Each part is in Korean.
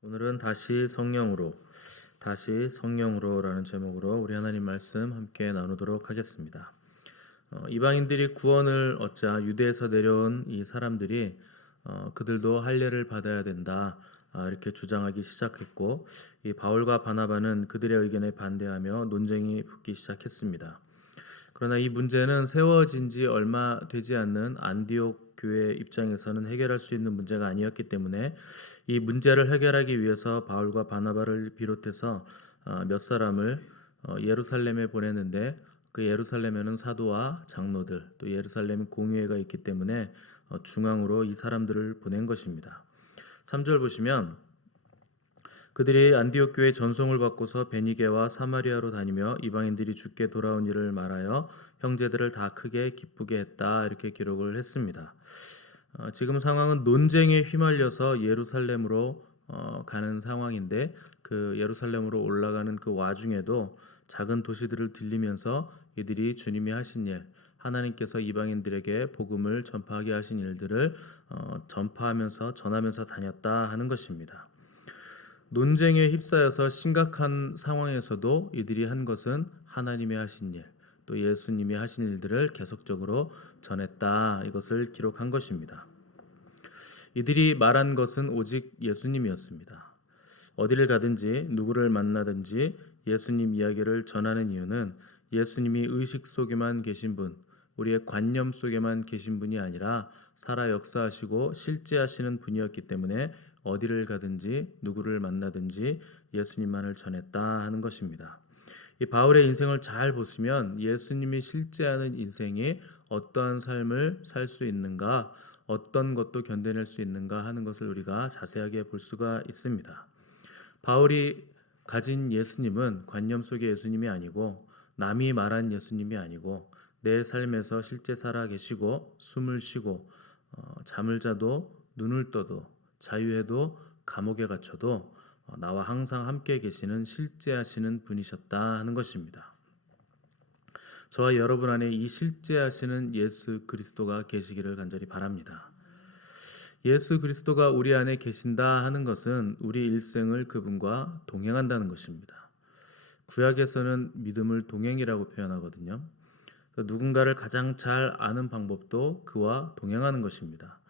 오늘은 다시 성령으로라는 제목으로 우리 하나님 말씀 함께 나누도록 하겠습니다. 이방인들이 구원을 얻자 유대에서 내려온 이 사람들이 그들도 할례를 받아야 된다, 이렇게 주장하기 시작했고, 이 바울과 바나바는 그들의 의견에 반대하며 논쟁이 붙기 시작했습니다. 그러나 이 문제는 세워진 지 얼마 되지 않는 안디옥 교회 입장에서는 해결할 수 있는 문제가 아니었기 때문에 이 문제를 해결하기 위해서 바울과 바나바를 비롯해서 몇 사람을 예루살렘에 보냈는데, 그 예루살렘에는 사도와 장로들, 또 예루살렘 공회가 있기 때문에 중앙으로 이 사람들을 보낸 것입니다. 3절 보시면, 그들이 안디옥 교회 전송을 받고서 베니게와 사마리아로 다니며 이방인들이 주께 돌아온 일을 말하여 형제들을 다 크게 기쁘게 했다, 이렇게 기록을 했습니다. 지금 상황은 논쟁에 휘말려서 예루살렘으로 가는 상황인데, 그 예루살렘으로 올라가는 그 와중에도 작은 도시들을 들리면서 이들이 주님이 하신 일, 하나님께서 이방인들에게 복음을 전파하게 하신 일들을 전파하면서 전하면서 다녔다 하는 것입니다. 논쟁에 휩싸여서 심각한 상황에서도 이들이 한 것은 하나님이 하신 일, 또 예수님이 하신 일들을 계속적으로 전했다, 이것을 기록한 것입니다. 이들이 말한 것은 오직 예수님이었습니다. 어디를 가든지 누구를 만나든지 예수님 이야기를 전하는 이유는 예수님이 의식 속에만 계신 분, 우리의 관념 속에만 계신 분이 아니라 살아 역사하시고 실제 하시는 분이었기 때문에 어디를 가든지 누구를 만나든지 예수님만을 전했다 하는 것입니다. 이 바울의 인생을 잘 보시면 예수님이 실제하는 인생이 어떠한 삶을 살 수 있는가, 어떤 것도 견뎌낼 수 있는가 하는 것을 우리가 자세하게 볼 수가 있습니다. 바울이 가진 예수님은 관념 속의 예수님이 아니고, 남이 말한 예수님이 아니고, 내 삶에서 실제 살아 계시고, 숨을 쉬고 잠을 자도 눈을 떠도 자유해도 감옥에 갇혀도 나와 항상 함께 계시는 실제 하시는 분이셨다 하는 것입니다. 저와 여러분 안에 이 실제 하시는 예수 그리스도가 계시기를 간절히 바랍니다. 예수 그리스도가 우리 안에 계신다 하는 것은 우리 일생을 그분과 동행한다는 것입니다. 구약에서는 믿음을 동행이라고 표현하거든요. 누군가를 가장 잘 아는 방법도 그와 동행하는 것입니다.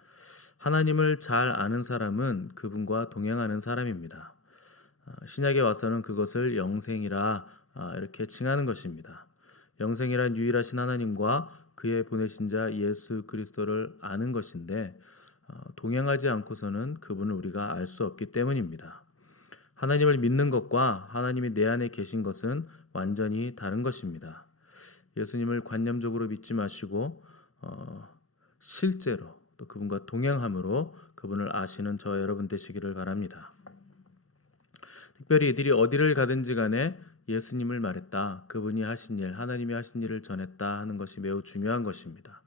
하나님을 잘 아는 사람은 그분과 동행하는 사람입니다. 신약에 와서는 그것을 영생이라 이렇게 칭하는 것입니다. 영생이란 유일하신 하나님과 그의 보내신 자 예수 그리스도를 아는 것인데, 동행하지 않고서는 그분을 우리가 알 수 없기 때문입니다. 하나님을 믿는 것과 하나님이 내 안에 계신 것은 완전히 다른 것입니다. 예수님을 관념적으로 믿지 마시고 실제로 또 그분과 동행함으로 그분을 아시는 저와 여러분 되시기를 바랍니다. 특별히 이들이 어디를 가든지 간에 예수님을 말했다, 그분이 하신 일, 하나님이 하신 일을 전했다 하는 것이 매우 중요한 것입니다.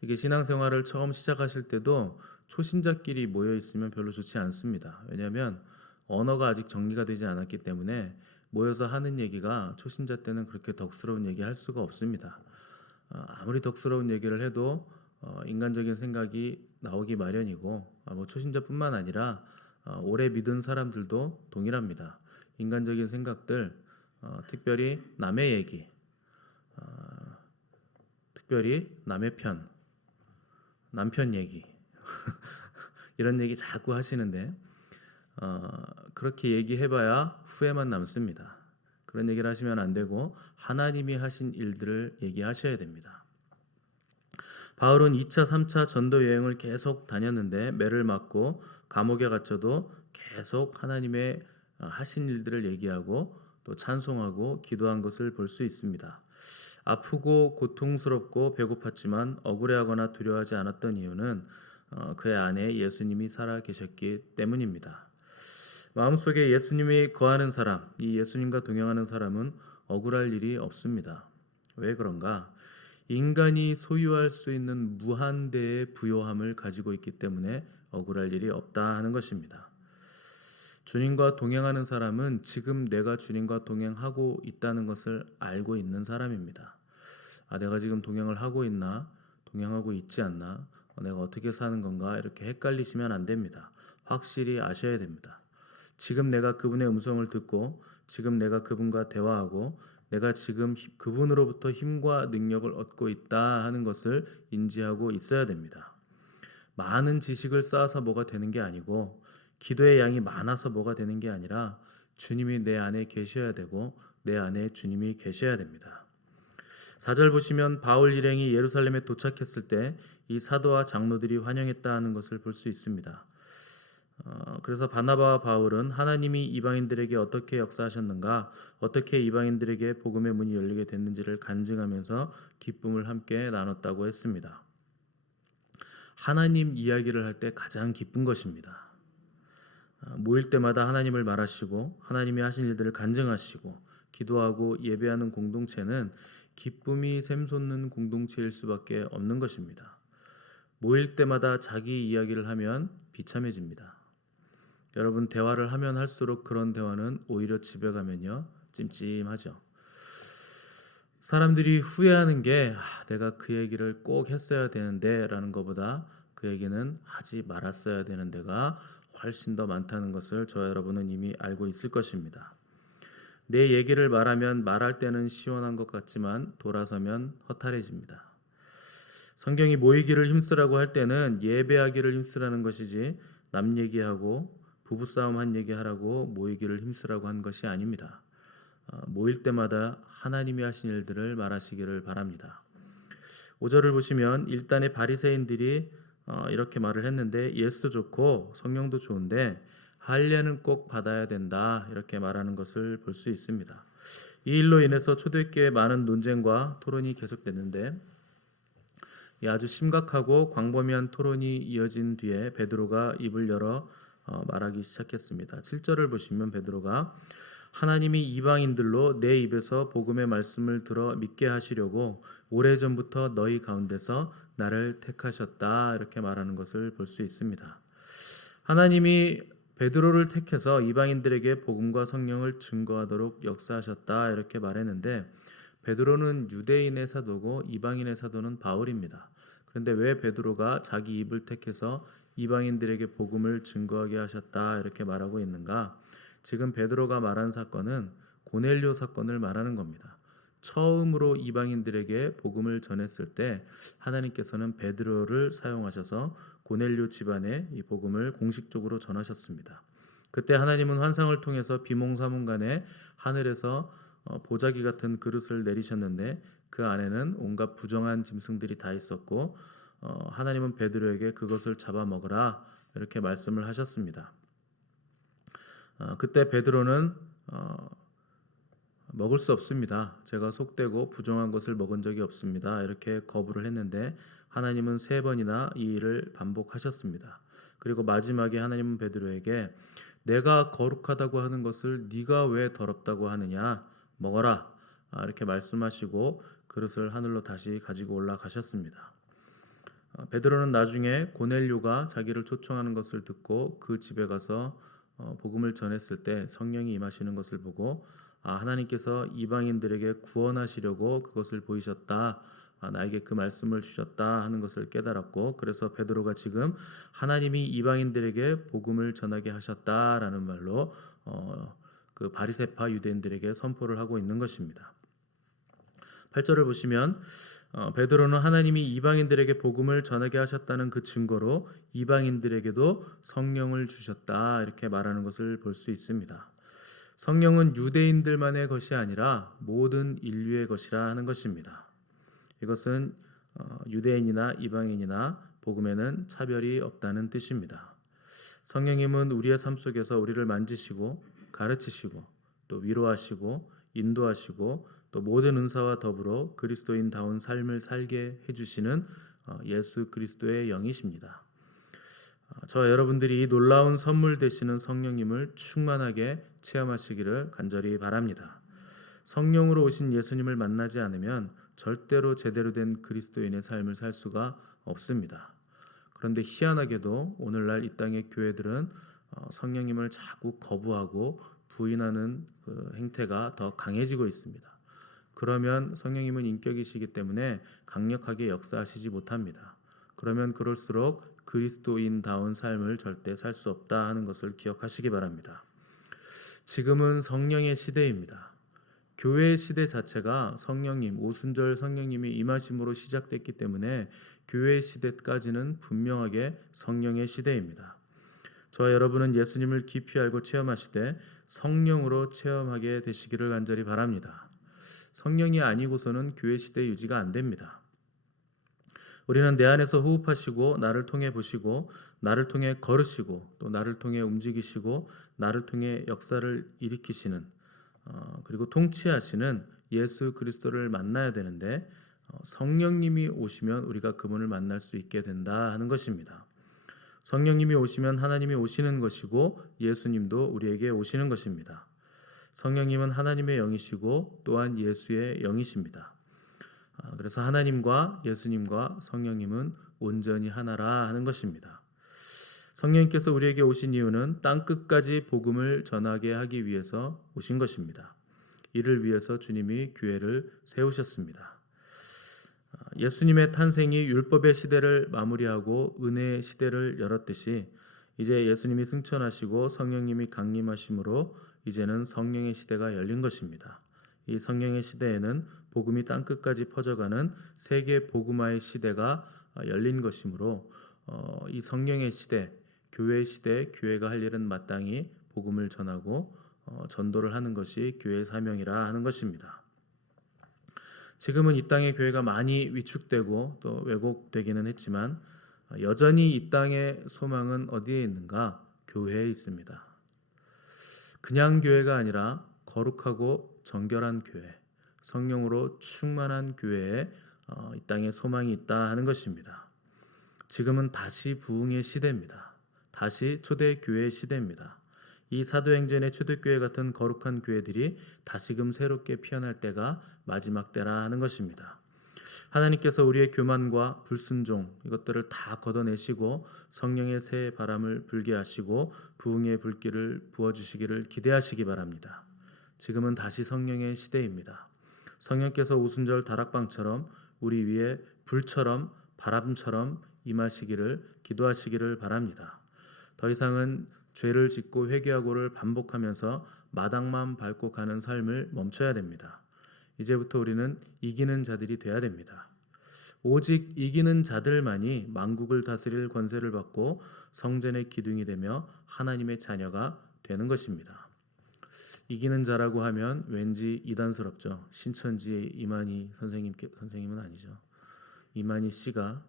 이게 신앙생활을 처음 시작하실 때도 초신자끼리 모여 있으면 별로 좋지 않습니다. 왜냐하면 언어가 아직 정리가 되지 않았기 때문에 모여서 하는 얘기가 초신자 때는 그렇게 덕스러운 얘기 할 수가 없습니다. 아무리 덕스러운 얘기를 해도 인간적인 생각이 나오기 마련이고, 초신자뿐만 아니라 오래 믿은 사람들도 동일합니다. 인간적인 생각들, 특별히 남의 얘기, 특별히 남의 편, 남편 얘기 이런 얘기 자꾸 하시는데, 그렇게 얘기해봐야 후회만 남습니다. 그런 얘기를 하시면 안 되고 하나님이 하신 일들을 얘기하셔야 됩니다. 바울은 2차, 3차 전도 여행을 계속 다녔는데 매를 맞고 감옥에 갇혀도 계속 하나님의 하신 일들을 얘기하고 또 찬송하고 기도한 것을 볼 수 있습니다. 아프고 고통스럽고 배고팠지만 억울해하거나 두려워하지 않았던 이유는 그의 안에 예수님이 살아 계셨기 때문입니다. 마음속에 예수님이 거하는 사람, 이 예수님과 동행하는 사람은 억울할 일이 없습니다. 왜 그런가? 인간이 소유할 수 있는 무한대의 부요함을 가지고 있기 때문에 억울할 일이 없다 하는 것입니다. 주님과 동행하는 사람은 지금 내가 주님과 동행하고 있다는 것을 알고 있는 사람입니다. 내가 지금 동행을 하고 있나? 동행하고 있지 않나? 내가 어떻게 사는 건가? 이렇게 헷갈리시면 안 됩니다. 확실히 아셔야 됩니다. 지금 내가 그분의 음성을 듣고 지금 내가 그분과 대화하고 내가 지금 그분으로부터 힘과 능력을 얻고 있다 하는 것을 인지하고 있어야 됩니다. 많은 지식을 쌓아서 뭐가 되는 게 아니고 기도의 양이 많아서 뭐가 되는 게 아니라 주님이 내 안에 계셔야 되고 내 안에 주님이 계셔야 됩니다. 4절 보시면 바울 일행이 예루살렘에 도착했을 때 이 사도와 장로들이 환영했다는 것을 볼 수 있습니다. 그래서 바나바와 바울은 하나님이 이방인들에게 어떻게 역사하셨는가, 어떻게 이방인들에게 복음의 문이 열리게 됐는지를 간증하면서 기쁨을 함께 나눴다고 했습니다. 하나님 이야기를 할 때 가장 기쁜 것입니다. 모일 때마다 하나님을 말하시고 하나님이 하신 일들을 간증하시고 기도하고 예배하는 공동체는 기쁨이 샘솟는 공동체일 수밖에 없는 것입니다. 모일 때마다 자기 이야기를 하면 비참해집니다. 여러분, 대화를 하면 할수록 그런 대화는 오히려 집에 가면요 찜찜하죠. 사람들이 후회하는 게 내가 그 얘기를 꼭 했어야 되는데 라는 것보다 그 얘기는 하지 말았어야 되는 데가 훨씬 더 많다는 것을 저와 여러분은 이미 알고 있을 것입니다. 내 얘기를 말하면 말할 때는 시원한 것 같지만 돌아서면 허탈해집니다. 성경이 모이기를 힘쓰라고 할 때는 예배하기를 힘쓰라는 것이지 남 얘기하고 부부싸움 한 얘기하라고 모이기를 힘쓰라고 한 것이 아닙니다. 모일 때마다 하나님이 하신 일들을 말하시기를 바랍니다. 5절을 보시면 일단의 바리새인들이 이렇게 말을 했는데 예수도 좋고 성령도 좋은데 할례는 꼭 받아야 된다 이렇게 말하는 것을 볼 수 있습니다. 이 일로 인해서 초대교회에 많은 논쟁과 토론이 계속됐는데 아주 심각하고 광범위한 토론이 이어진 뒤에 베드로가 입을 열어 말하기 시작했습니다. 7절을 보시면 베드로가 하나님이 이방인들로 내 입에서 복음의 말씀을 들어 믿게 하시려고 오래전부터 너희 가운데서 나를 택하셨다 이렇게 말하는 것을 볼 수 있습니다. 하나님이 베드로를 택해서 이방인들에게 복음과 성령을 증거하도록 역사하셨다 이렇게 말했는데 베드로는 유대인의 사도고 이방인의 사도는 바울입니다. 그런데 왜 베드로가 자기 입을 택해서 이방인들에게 복음을 증거하게 하셨다 이렇게 말하고 있는가? 지금 베드로가 말한 사건은 고넬료 사건을 말하는 겁니다. 처음으로 이방인들에게 복음을 전했을 때 하나님께서는 베드로를 사용하셔서 고넬료 집안에 이 복음을 공식적으로 전하셨습니다. 그때 하나님은 환상을 통해서 비몽사몽간에 하늘에서 보자기 같은 그릇을 내리셨는데 그 안에는 온갖 부정한 짐승들이 다 있었고 하나님은 베드로에게 그것을 잡아먹으라 이렇게 말씀을 하셨습니다. 그때 베드로는 먹을 수 없습니다. 제가 속되고 부정한 것을 먹은 적이 없습니다. 이렇게 거부를 했는데 하나님은 3번이나 이 일을 반복하셨습니다. 그리고 마지막에 하나님은 베드로에게 내가 거룩하다고 하는 것을 네가 왜 더럽다고 하느냐 먹어라 이렇게 말씀하시고 그릇을 하늘로 다시 가지고 올라가셨습니다. 베드로는 나중에 고넬료가 자기를 초청하는 것을 듣고 그 집에 가서 복음을 전했을 때 성령이 임하시는 것을 보고 하나님께서 이방인들에게 구원하시려고 그것을 보이셨다. 나에게 그 말씀을 주셨다 하는 것을 깨달았고 그래서 베드로가 지금 하나님이 이방인들에게 복음을 전하게 하셨다라는 말로 그 바리새파 유대인들에게 선포를 하고 있는 것입니다. 8절을 보시면 베드로는 하나님이 이방인들에게 복음을 전하게 하셨다는 그 증거로 이방인들에게도 성령을 주셨다 이렇게 말하는 것을 볼 수 있습니다. 성령은 유대인들만의 것이 아니라 모든 인류의 것이라 하는 것입니다. 이것은 유대인이나 이방인이나 복음에는 차별이 없다는 뜻입니다. 성령님은 우리의 삶 속에서 우리를 만지시고 가르치시고 또 위로하시고 인도하시고 또 모든 은사와 더불어 그리스도인다운 삶을 살게 해주시는 예수 그리스도의 영이십니다. 저와 여러분들이 이 놀라운 선물 되시는 성령님을 충만하게 체험하시기를 간절히 바랍니다. 성령으로 오신 예수님을 만나지 않으면 절대로 제대로 된 그리스도인의 삶을 살 수가 없습니다. 그런데 희한하게도 오늘날 이 땅의 교회들은 성령님을 자꾸 거부하고 부인하는 그 행태가 더 강해지고 있습니다. 그러면 성령님은 인격이시기 때문에 강력하게 역사하시지 못합니다. 그러면 그럴수록 그리스도인다운 삶을 절대 살 수 없다 하는 것을 기억하시기 바랍니다. 지금은 성령의 시대입니다. 교회의 시대 자체가 성령님, 오순절 성령님이 임하심으로 시작됐기 때문에 교회의 시대까지는 분명하게 성령의 시대입니다. 저와 여러분은 예수님을 깊이 알고 체험하시되 성령으로 체험하게 되시기를 간절히 바랍니다. 성령이 아니고서는 교회 시대 유지가 안 됩니다. 우리는 내 안에서 호흡하시고 나를 통해 보시고 나를 통해 걸으시고 또 나를 통해 움직이시고 나를 통해 역사를 일으키시는 그리고 통치하시는 예수 그리스도를 만나야 되는데 성령님이 오시면 우리가 그분을 만날 수 있게 된다 하는 것입니다. 성령님이 오시면 하나님이 오시는 것이고 예수님도 우리에게 오시는 것입니다. 성령님은 하나님의 영이시고 또한 예수의 영이십니다. 그래서 하나님과 예수님과 성령님은 온전히 하나라 하는 것입니다. 성령님께서 우리에게 오신 이유는 땅 끝까지 복음을 전하게 하기 위해서 오신 것입니다. 이를 위해서 주님이 교회를 세우셨습니다. 예수님의 탄생이 율법의 시대를 마무리하고 은혜의 시대를 열었듯이 이제 예수님이 승천하시고 성령님이 강림하심으로 이제는 성령의 시대가 열린 것입니다. 이 성령의 시대에는 복음이 땅끝까지 퍼져가는 세계 복음화의 시대가 열린 것이므로 이 성령의 시대, 교회의 시대, 교회가 할 일은 마땅히 복음을 전하고 전도를 하는 것이 교회의 사명이라 하는 것입니다. 지금은 이 땅의 교회가 많이 위축되고 또 왜곡되기는 했지만 여전히 이 땅의 소망은 어디에 있는가? 교회에 있습니다. 그냥 교회가 아니라 거룩하고 정결한 교회, 성령으로 충만한 교회에 이 땅에 소망이 있다 하는 것입니다. 지금은 다시 부흥의 시대입니다. 다시 초대교회의 시대입니다. 이 사도행전의 초대교회 같은 거룩한 교회들이 다시금 새롭게 피어날 때가 마지막 때라 하는 것입니다. 하나님께서 우리의 교만과 불순종 이것들을 다 걷어내시고 성령의 새 바람을 불게 하시고 부흥의 불길을 부어주시기를 기대하시기 바랍니다. 지금은 다시 성령의 시대입니다. 성령께서 오순절 다락방처럼 우리 위에 불처럼 바람처럼 임하시기를 기도하시기를 바랍니다. 더 이상은 죄를 짓고 회개하고를 반복하면서 마당만 밟고 가는 삶을 멈춰야 됩니다. 이제부터 우리는 이기는 자들이 돼야 됩니다. 오직 이기는 자들만이 만국을 다스릴 권세를 받고 성전의 기둥이 되며 하나님의 자녀가 되는 것입니다. 이기는 자라고 하면 왠지 이단스럽죠. 신천지의 이만희 선생님은 아니죠. 이만희 씨가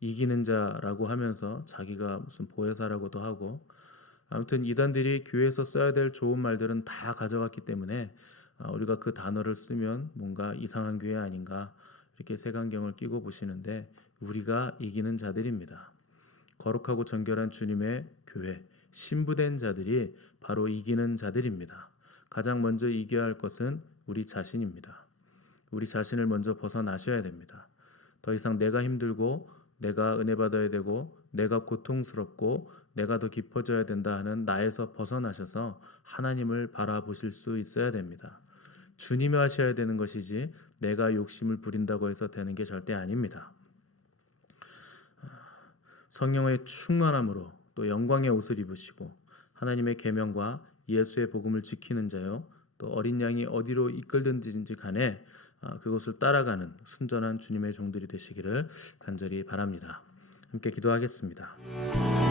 이기는 자라고 하면서 자기가 무슨 보혜사라고도 하고 아무튼 이단들이 교회에서 써야 될 좋은 말들은 다 가져갔기 때문에 우리가 그 단어를 쓰면 뭔가 이상한 교회 아닌가 이렇게 색안경을 끼고 보시는데 우리가 이기는 자들입니다. 거룩하고 정결한 주님의 교회, 신부된 자들이 바로 이기는 자들입니다. 가장 먼저 이겨야 할 것은 우리 자신입니다. 우리 자신을 먼저 벗어나셔야 됩니다. 더 이상 내가 힘들고 내가 은혜 받아야 되고 내가 고통스럽고 내가 더 깊어져야 된다 하는 나에서 벗어나셔서 하나님을 바라보실 수 있어야 됩니다. 주님이 하셔야 되는 것이지 내가 욕심을 부린다고 해서 되는 게 절대 아닙니다. 성령의 충만함으로 또 영광의 옷을 입으시고 하나님의 계명과 예수의 복음을 지키는 자요 또 어린 양이 어디로 이끌든지 간에 그곳을 따라가는 순전한 주님의 종들이 되시기를 간절히 바랍니다. 함께 기도하겠습니다.